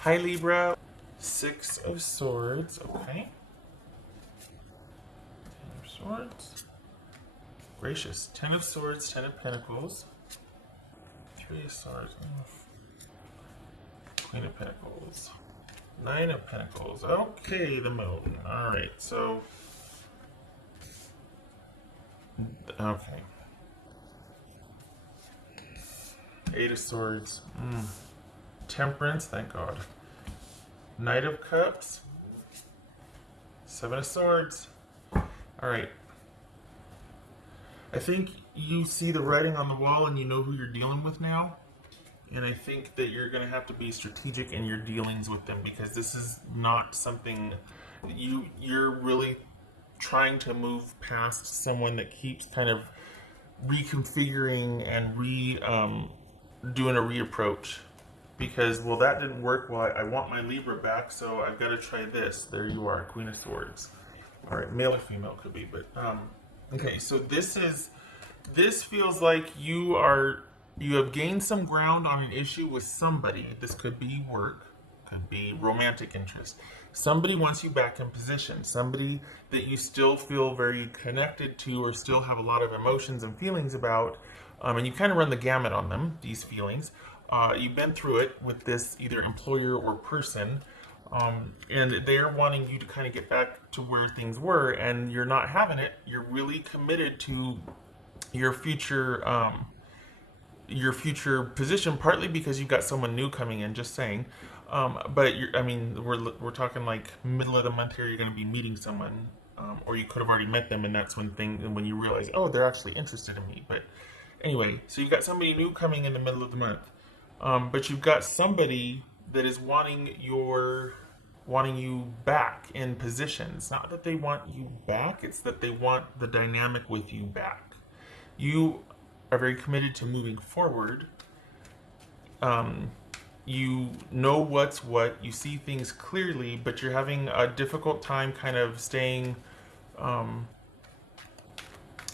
Hi Libra. Six of Swords, okay. Ten of Swords. Gracious. Ten of Swords, Ten of Pentacles. Three of Swords. Queen of Pentacles. Nine of Pentacles. Okay, the Moon. Alright, so... Okay. Eight of Swords. Temperance, thank God. Knight of Cups. Seven of Swords. Alright. I think you see the writing on the wall and you know who you're dealing with now. And I think that you're going to have to be strategic in your dealings with them, because this is not something you're really trying to move past someone that keeps kind of reconfiguring and doing a reapproach. Because, well, that didn't work. Well, I want my Libra back, so I've got to try this. There you are, Queen of Swords. All right, male or female could be, but okay. So this feels like you have gained some ground on an issue with somebody. This could be work, could be romantic interest. Somebody wants you back in position. Somebody that you still feel very connected to, or still have a lot of emotions and feelings about, and you kind of run the gamut on them. These feelings. You've been through it with this either employer or person, and they're wanting you to kind of get back to where things were, and you're not having it. You're really committed to your future position, partly because you've got someone new coming in. Just saying, but we're talking like middle of the month here. You're going to be meeting someone, or you could have already met them, and that's when you realize, oh, they're actually interested in me. But anyway, so you've got somebody new coming in the middle of the month. But you've got somebody that is wanting you back in position. It's not that they want you back, it's that they want the dynamic with you back. You are very committed to moving forward. You know what's what, you see things clearly, but you're having a difficult time kind of staying,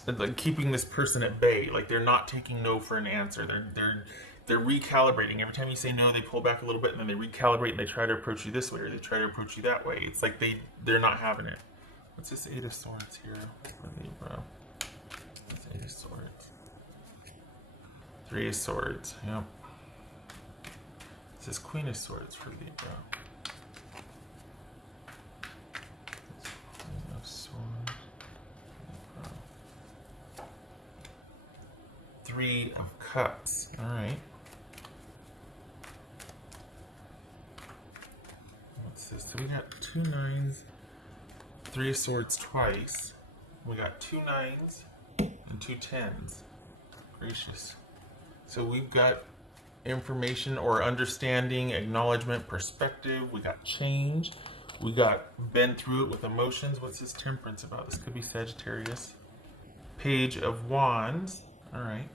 like keeping this person at bay. Like they're not taking no for an answer. They're recalibrating. Every time you say no, they pull back a little bit, and then they recalibrate and they try to approach you this way, or they try to approach you that way. It's like they're not having it. What's this Eight of Swords here for Libra? What's Eight of Swords? Three of Swords, yep. This is Queen of Swords for Libra. Queen of Swords, Libra. Three of Cups, all right. So we got two nines, Three of Swords twice. We got two nines and two tens. Gracious. So we've got information or understanding, acknowledgement, perspective. We got change. We got been through it with emotions. What's this Temperance about? This could be Sagittarius. Page of Wands. All right.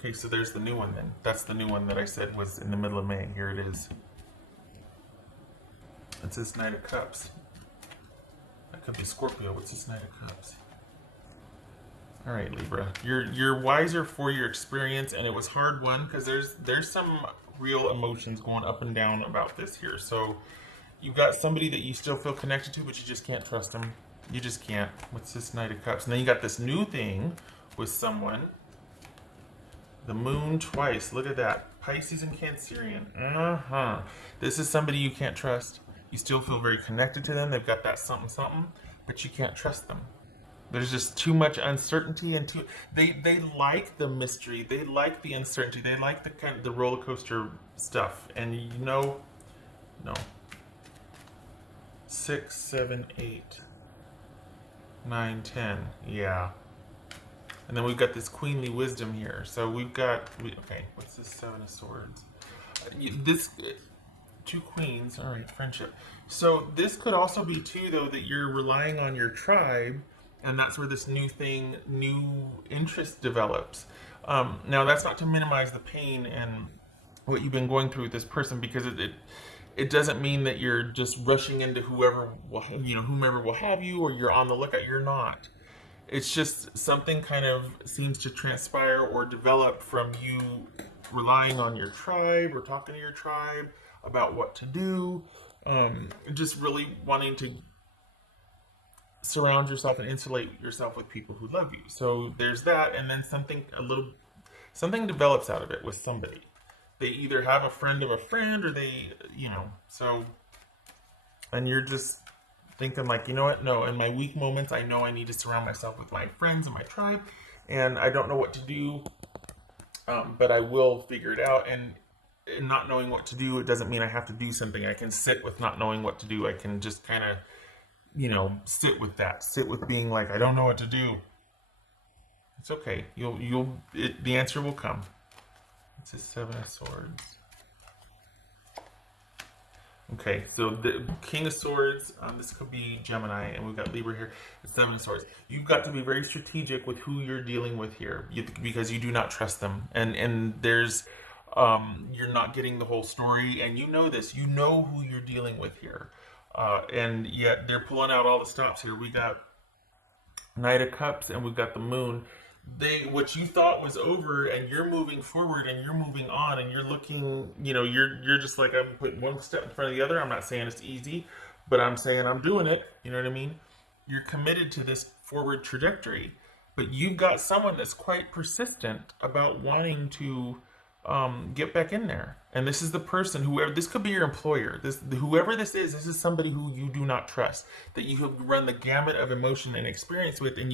Okay, so there's the new one then. That's the new one that I said was in the middle of May. Here it is. It's this Knight of Cups. That could be Scorpio. What's this Knight of Cups? All right, Libra. You're wiser for your experience, and it was hard won because there's some real emotions going up and down about this here. So you've got somebody that you still feel connected to, but you just can't trust them. You just can't. What's this Knight of Cups? And then you got this new thing with someone. The Moon twice. Look at that. Pisces and Cancerian. This is somebody you can't trust. You still feel very connected to them. They've got that something something, but you can't trust them. There's just too much uncertainty, and they like the mystery. They like the uncertainty. They like the kind of the roller coaster stuff. And no. 6, 7, 8, 9, 10. Yeah. And then we've got this queenly wisdom here. So we've got, okay, what's this Seven of Swords? This, two queens, all right, friendship. So this could also be too, though, that you're relying on your tribe, and that's where this new interest develops. Now that's not to minimize the pain and what you've been going through with this person, because it doesn't mean that you're just rushing into whomever will have you, or you're on the lookout. You're not. It's just something kind of seems to transpire or develop from you relying on your tribe or talking to your tribe about what to do. Just really wanting to surround yourself and insulate yourself with people who love you. So there's that, and then something develops out of it with somebody. They either have a friend of a friend, or they, so, and you're just thinking like, you know what? No, in my weak moments, I know I need to surround myself with my friends and my tribe, and I don't know what to do, but I will figure it out. And not knowing what to do, it doesn't mean I have to do something. I can sit with not knowing what to do. I can just kind of, sit with that. Sit with being like, I don't know what to do. It's okay. The answer will come. It's a 7 of Swords. Okay, so the King of Swords, this could be Gemini, and we've got Libra here. It's 7 of Swords. You've got to be very strategic with who you're dealing with here, because you do not trust them, and there's, you're not getting the whole story, and you know this. You know who you're dealing with here, and yet they're pulling out all the stops here. We got Knight of Cups, and we've got the Moon. What you thought was over, and you're moving forward, and you're moving on, and you're looking, you're just like, I'm putting one step in front of the other. I'm not saying it's easy, but I'm saying I'm doing it. You know what I mean? You're committed to this forward trajectory, but you've got someone that's quite persistent about wanting to get back in there. And this is the person, whoever, this could be your employer, whoever this is somebody who you do not trust, that you have run the gamut of emotion and experience with, and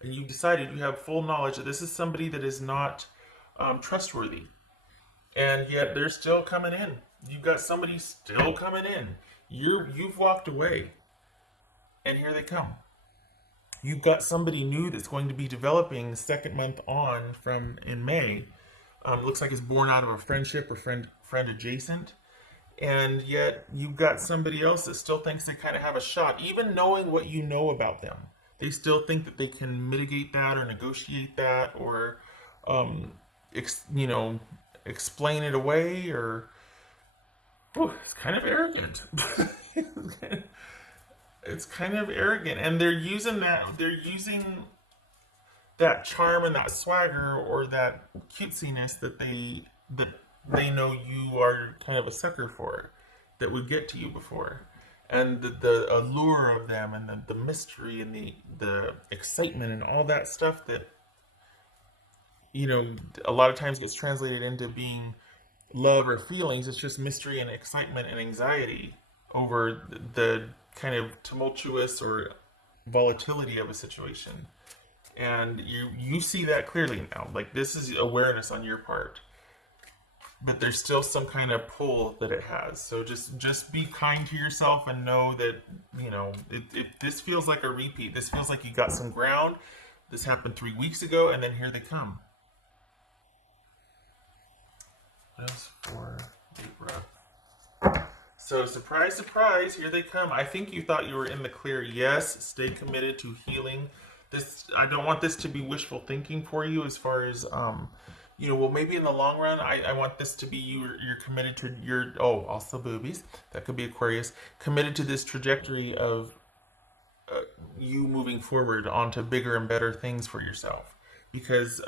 and you've decided, you have full knowledge that this is somebody that is not trustworthy. And yet they're still coming in. You've got somebody still coming in. You've walked away, and here they come. You've got somebody new that's going to be developing second month on from in May. Looks like it's born out of a friendship or friend adjacent. And yet you've got somebody else that still thinks they kind of have a shot, even knowing what you know about them. They still think that they can mitigate that or negotiate that, or, explain it away, or, it's kind of arrogant. It's kind of arrogant, and they're using that charm and that swagger or that cutesiness that they know you are kind of a sucker for, that would get to you before. And the allure of them, and the mystery, and the excitement, and all that stuff that, a lot of times gets translated into being love or feelings. It's just mystery and excitement and anxiety over the kind of tumultuous or volatility of a situation. And you see that clearly now. Like, this is awareness on your part. But there's still some kind of pull that it has. So just be kind to yourself, and know that, this feels like a repeat. This feels like you got some ground. This happened 3 weeks ago, and then here they come. What else for Libra? So, surprise, surprise, here they come. I think you thought you were in the clear. Yes, stay committed to healing. I don't want this to be wishful thinking for you, as far as, maybe in the long run, I want this to be you're committed to also boobies. That could be Aquarius. Committed to this trajectory of you moving forward onto bigger and better things for yourself. Because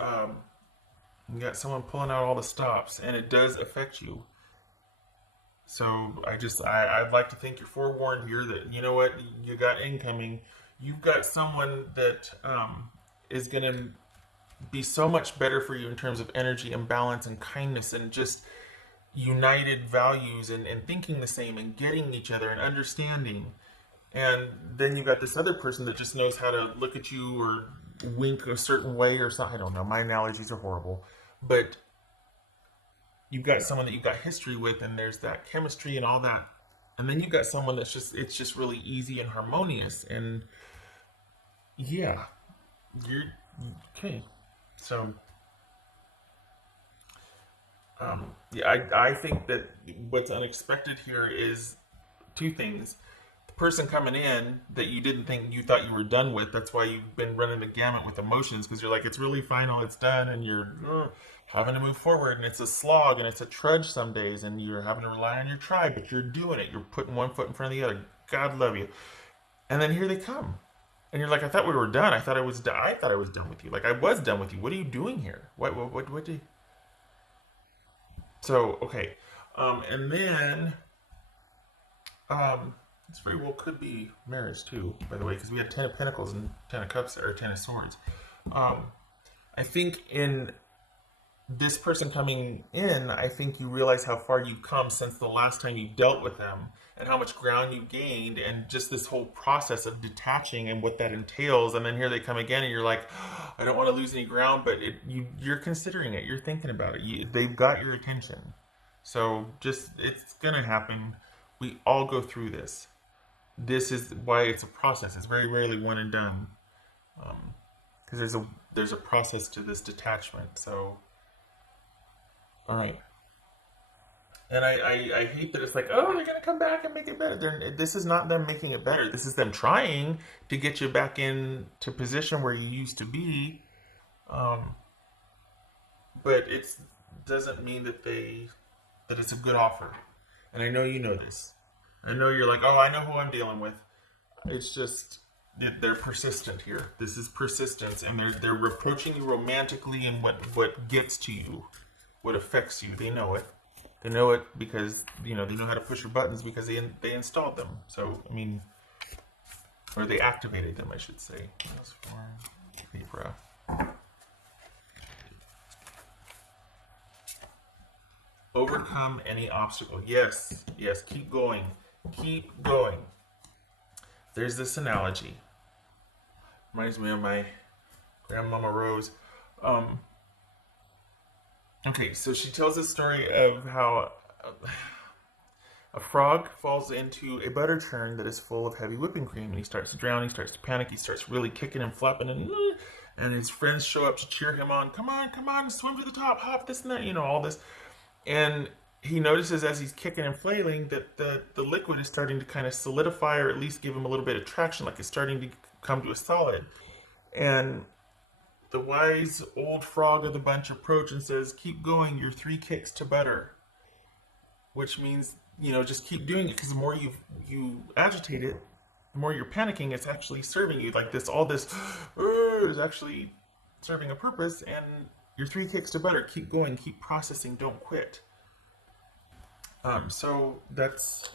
you got someone pulling out all the stops, and it does affect you. So I'd like to think you're forewarned here that, you know what, you got incoming. You've got someone that is going to be so much better for you in terms of energy and balance and kindness, and just united values, and thinking the same, and getting each other and understanding. And then you've got this other person that just knows how to look at you or wink a certain way or something. I don't know. My analogies are horrible. But you've got someone that you've got history with, and there's that chemistry and all that. And then you've got someone it's just really easy and harmonious. And yeah, you're okay. So, I think that what's unexpected here is two things. The person coming in that you didn't think, you thought you were done with. That's why you've been running the gamut with emotions, because you're like, it's really final, it's done, and you're having to move forward, and it's a slog, and it's a trudge some days, and you're having to rely on your tribe, but you're doing it. You're putting one foot in front of the other. God love you. And then here they come. And you're like, I thought we were done. I thought I was done with you. Like, I was done with you. What are you doing here? What did So, okay. And then, this very well could be marriage too, by the way, because we had 10 of Pentacles and 10 of Cups, or 10 of Swords. Um, I think in this person coming in, I think you realize how far you've come since the last time you dealt with them and how much ground you gained and just this whole process of detaching and what that entails. And then here they come again and you're like, "Oh, I don't want to lose any ground," but you're considering it. You're thinking about it. They've got your attention. So just, it's going to happen. We all go through this. This is why it's a process. It's very rarely one and done. Because there's a process to this detachment. So, all right. And I hate that it's like, oh, they're gonna come back and make it better. This is not them making it better. This is them trying to get you back into position where you used to be. Um, but it doesn't mean that it's a good offer. And I know you know this. I know you're like, oh, I know who I'm dealing with. It's just they're persistent here. This is persistence, and they're approaching you romantically, and what gets to you, what affects you. They know it. They know it because they know how to push your buttons because they installed them. So I mean, or they activated them, I should say. That's for Libra. Overcome any obstacle. Yes, yes. Keep going. Keep going. There's this analogy. Reminds me of my grandmama Rose. Okay, so she tells a story of how a frog falls into a butter churn that is full of heavy whipping cream, and he starts to drown. He starts to panic. He starts really kicking and flapping, and his friends show up to cheer him on. Come on, swim to the top, hop, this and that, all this. And he notices as he's kicking and flailing that the liquid is starting to kind of solidify, or at least give him a little bit of traction, like it's starting to come to a solid. And the wise old frog of the bunch approach and says, "Keep going, you're 3 kicks to butter." Which means, just keep doing it, because the more you agitate it, the more you're panicking, it's actually serving you. Like all this is actually serving a purpose, and you're 3 kicks to butter. Keep going, keep processing, don't quit. So that's,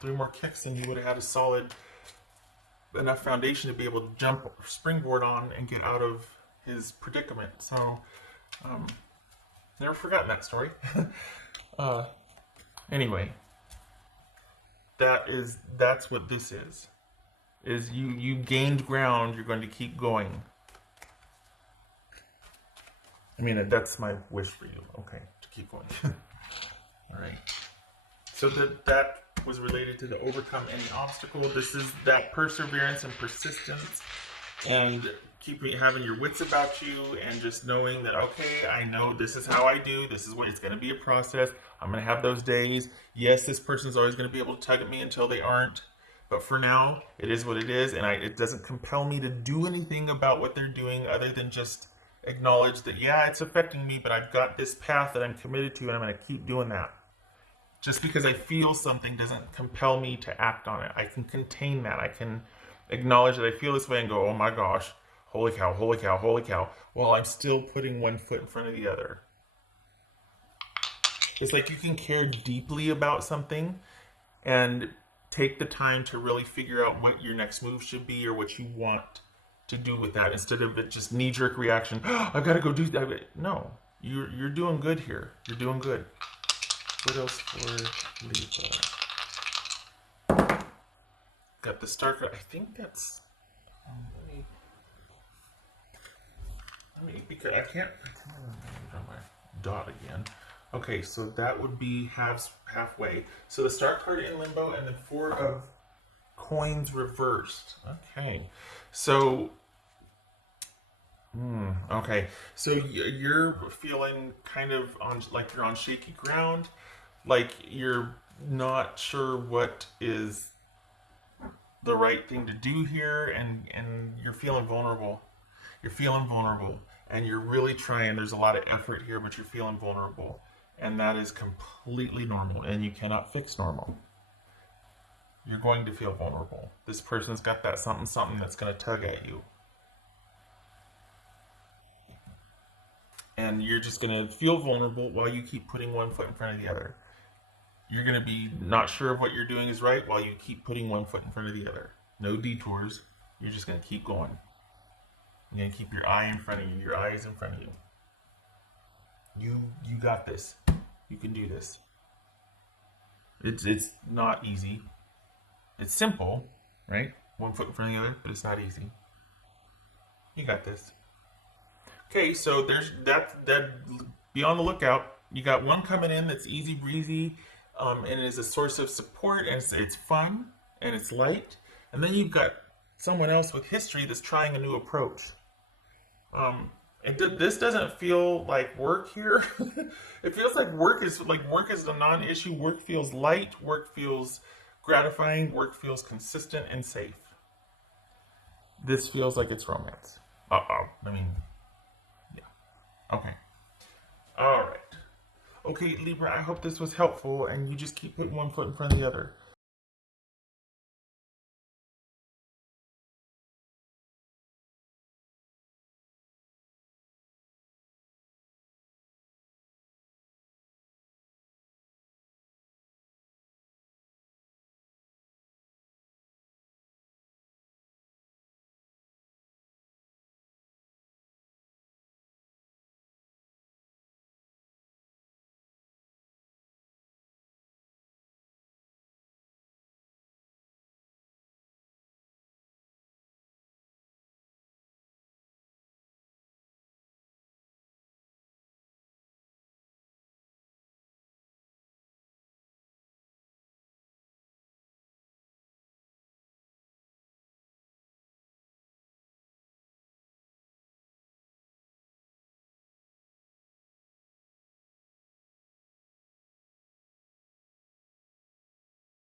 3 more kicks and you would have had a solid enough foundation to be able to jump, springboard on, and get out of his predicament. So, never forgotten that story. Anyway, that's what this is. Is you gained ground, you're going to keep going. I mean, that's my wish for you. Okay, to keep going. All right. So that was related to the overcome any obstacle. This is that perseverance and persistence, and having your wits about you, and just knowing that, okay, I know this is how I do. This is what it's going to be, a process. I'm going to have those days. Yes, this person's always going to be able to tug at me until they aren't. But for now, it is what it is, and it doesn't compel me to do anything about what they're doing other than just acknowledge that, yeah, it's affecting me, but I've got this path that I'm committed to, and I'm going to keep doing that. Just because I feel something doesn't compel me to act on it. I can contain that. I can acknowledge that I feel this way and go, oh my gosh, holy cow, holy cow, holy cow. Well, I'm still putting one foot in front of the other. It's like you can care deeply about something and take the time to really figure out what your next move should be, or what you want to do with that, instead of it just knee-jerk reaction. Oh, I've got to go do that. No, you're doing good here. You're doing good. What else for Libra? Got the star card. I think that's. Because I can't remember my dot again. Okay, so that would be halfway. So the star card in limbo, and then 4 of coins reversed. Okay, so. Okay, so you're feeling kind of like you're on shaky ground, like you're not sure what is the right thing to do here, and you're feeling vulnerable. You're feeling vulnerable, and you're really trying. There's a lot of effort here, but you're feeling vulnerable, and that is completely normal, and you cannot fix normal. You're going to feel vulnerable. This person's got that something that's going to tug at you. And you're just going to feel vulnerable while you keep putting one foot in front of the other. You're going to be not sure if what you're doing is right while you keep putting one foot in front of the other. No detours. You're just going to keep going. You're going to keep your eye in front of you. Your eye is in front of you. You got this. You can do this. It's not easy. It's simple, right? One foot in front of the other, but it's not easy. You got this. Okay, so there's that. Be on the lookout. You got one coming in that's easy breezy, and is a source of support, and it's fun and it's light. And then you've got someone else with history that's trying a new approach. This doesn't feel like work here. It feels like work is a non-issue. Work feels light. Work feels gratifying. Work feels consistent and safe. This feels like it's romance. I mean, yeah. Okay. All right. Okay, Libra, I hope this was helpful and you just keep putting one foot in front of the other.